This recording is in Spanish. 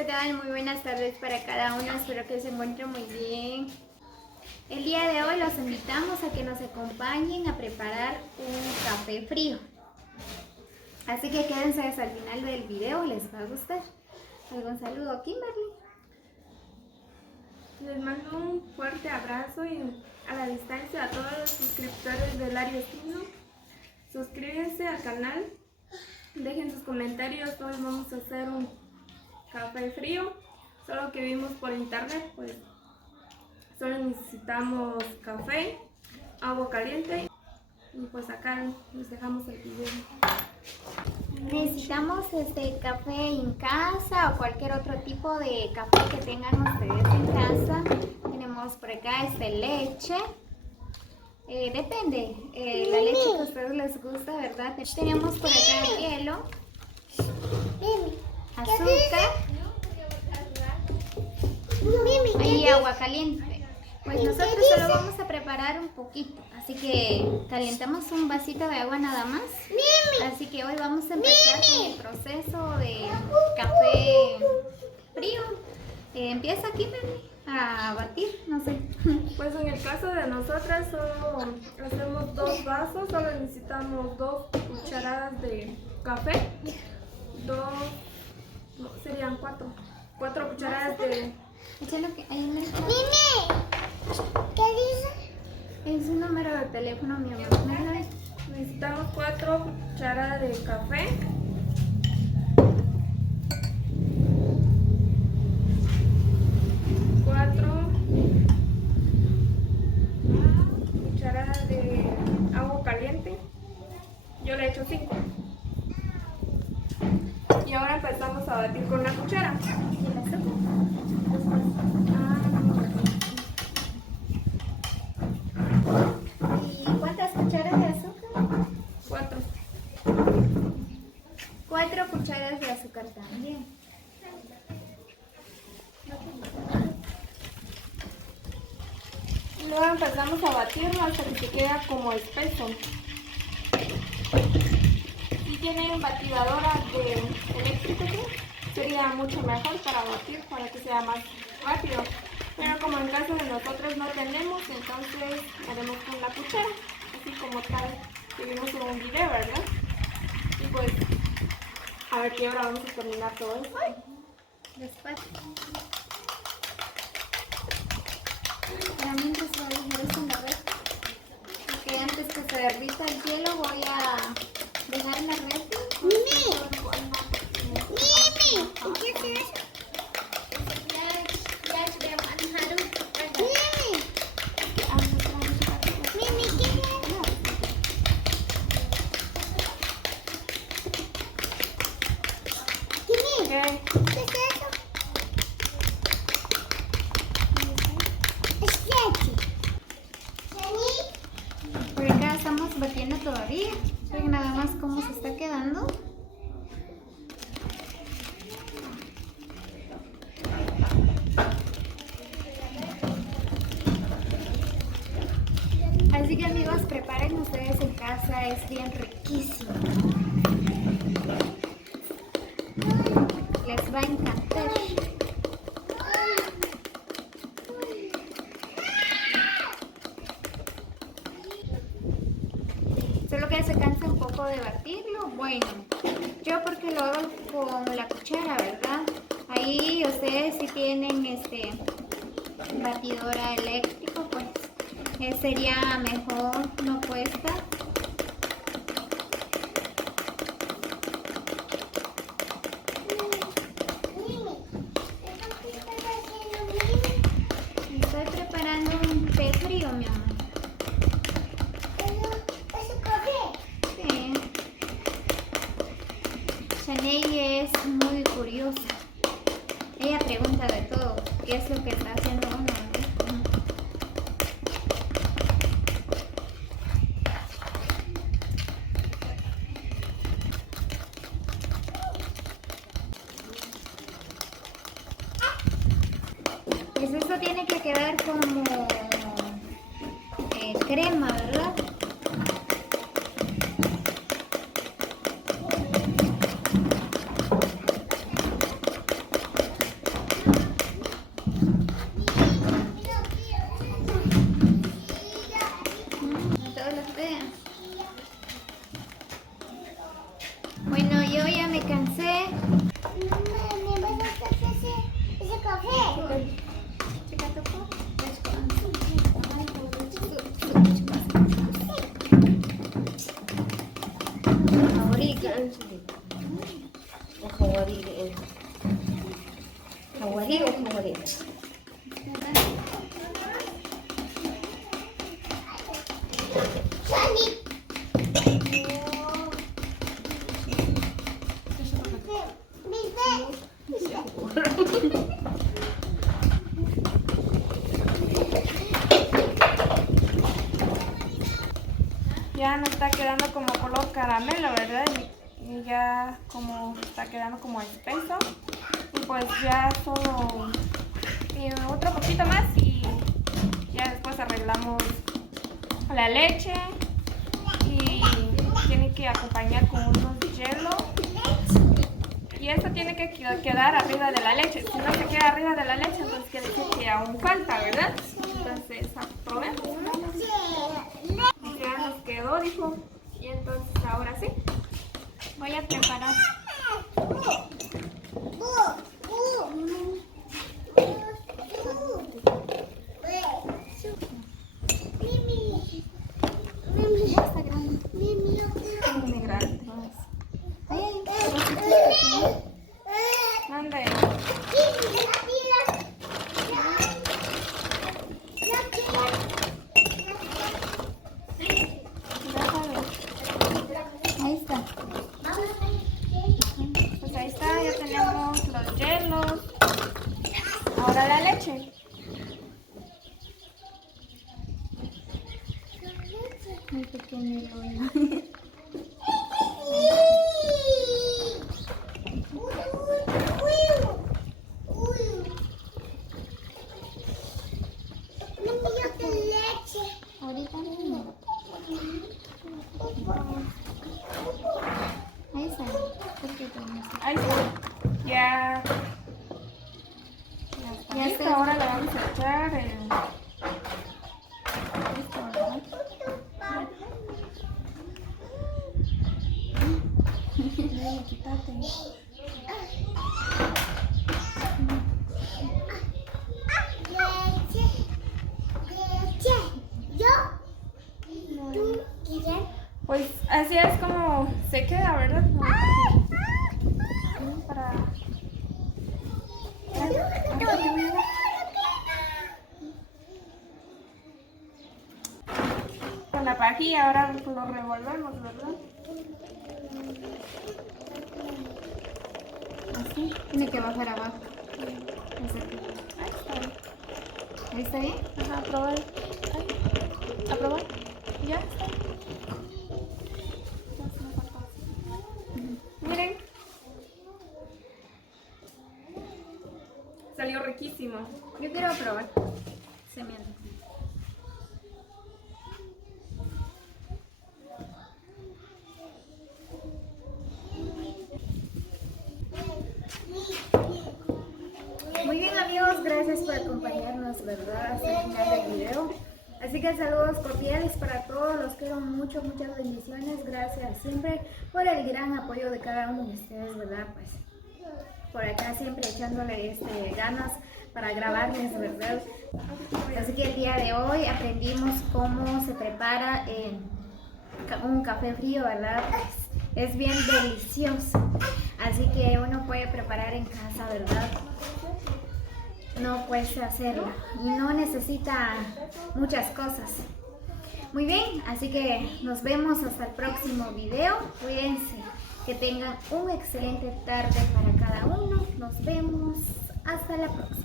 ¿qué tal? Muy buenas tardes para cada uno, espero que se encuentren muy bien. El día de hoy los invitamos a que nos acompañen a preparar un café frío. Así que quédense hasta el final del video, les va a gustar. ¿Algún saludo, Kimberly? Les mando un fuerte abrazo y a la distancia a todos los suscriptores del Área Estilo. Suscríbanse al canal, dejen sus comentarios. Hoy vamos a hacer un café frío, solo que vimos por internet, pues solo necesitamos café, agua caliente y pues acá les dejamos el video. Necesitamos café en casa o cualquier otro tipo de café que tengan ustedes en casa. Tenemos por acá leche. Depende, la leche que a ustedes les gusta, ¿verdad? Tenemos por acá hielo, azúcar y agua caliente. Pues nosotros solo vamos a preparar un poquito, así que calentamos un vasito de agua nada más. Así que hoy vamos a empezar con el proceso de café frío. Empieza aquí, a batir, no sé. Pues en el caso de nosotras solo hacemos 2 vasos, solo necesitamos 2 cucharadas de café, serían 4 cucharadas de... Échalo que ahí me está. ¿Qué dice? Es un número de teléfono, mi amor. Necesitamos 4 cucharadas de café, 4 cucharadas de agua caliente. Yo le echo 5. Y ahora empezamos a batir con la cuchara. ¿Y cuántas cucharas de azúcar? 4. 4 cucharas de azúcar también. Luego empezamos a batirlo hasta que se queda como espeso. Si tienen batidora eléctrica, sería mucho mejor para batir, para que sea más rápido. Pero como en caso de nosotros no tenemos, entonces haremos con la cuchara, así como tal que vimos en un video, ¿verdad? Y pues, a ver qué hora vamos a terminar todo esto. Despacio. Pero mientras voy a dejar esto en la red, porque antes que se derrita el hielo voy a dejar en la red. Mimi, ¿qué es eso? Mimi, ¿qué es eso? Mimi, ¿qué es eso? Es leche. Por acá estamos batiendo todavía. Miren nada más cómo se está quedando. Así que amigos, preparen ustedes en casa, es bien riquísimo. Les va a encantar. Solo que se cansa un poco de batirlo. Bueno, yo porque lo hago con la cuchara, ¿verdad? Ahí ustedes si tienen batidora eléctrica, pues sería mejor no puesta. Estoy preparando un té frío, mi amor. Sí. Shanae es muy curiosa. Ella pregunta de todo. ¿Qué es lo que está haciendo uno? Pues esto tiene que quedar como crema, ¿verdad? Bueno, yo ya me cansé. ¿Me vas a hacer ese café? Hawari o hawari? Ya nos está quedando como color caramelo, ¿verdad? Y ya como está quedando como espeso. Y pues ya solo otro poquito más y ya después arreglamos la leche y tiene que acompañar con unos hielo. Y esto tiene que quedar arriba de la leche. Si no se queda arriba de la leche, entonces quiere decir que aún falta, ¿verdad? Entonces probemos, ¿no? Ya nos quedó, dijo. Y entonces ahora sí, voy a preparar. Mande. Ahí está. Pues ahí está, ya tenemos los hielos. Ahora la leche. Muy pequeño el hoyo. Ahorita no. Ahí está. ¿Por qué tenemos? Ahí está. Ya. Ya está. está. Ahora le vamos a echar el. Listo, ¿verdad? Ya, quítate. Pues así es como se queda, ¿verdad? Como para... Con la pajilla ahora lo revolvemos, ¿verdad? Así. Tiene que bajar abajo. Ahí está. ¿Ahí está bien? Ajá, a probar. A probar. Ya está. Miren. Salió riquísimo. Yo quiero probar. Se me antoja. Muy bien amigos, gracias por acompañarnos, ¿verdad? Hasta el final del video. Así que saludos cordiales para todos, los quiero mucho, muchas bendiciones. Gracias siempre por el gran apoyo de cada uno de ustedes, ¿verdad? Pues por acá siempre echándole ganas para grabarles, ¿verdad? Así que el día de hoy aprendimos cómo se prepara un café frío, ¿verdad? Pues es bien delicioso. Así que uno puede preparar en casa, ¿verdad? No cuesta hacerlo y no necesita muchas cosas. Muy bien, así que nos vemos hasta el próximo video. Cuídense, que tengan una excelente tarde para cada uno. Nos vemos hasta la próxima.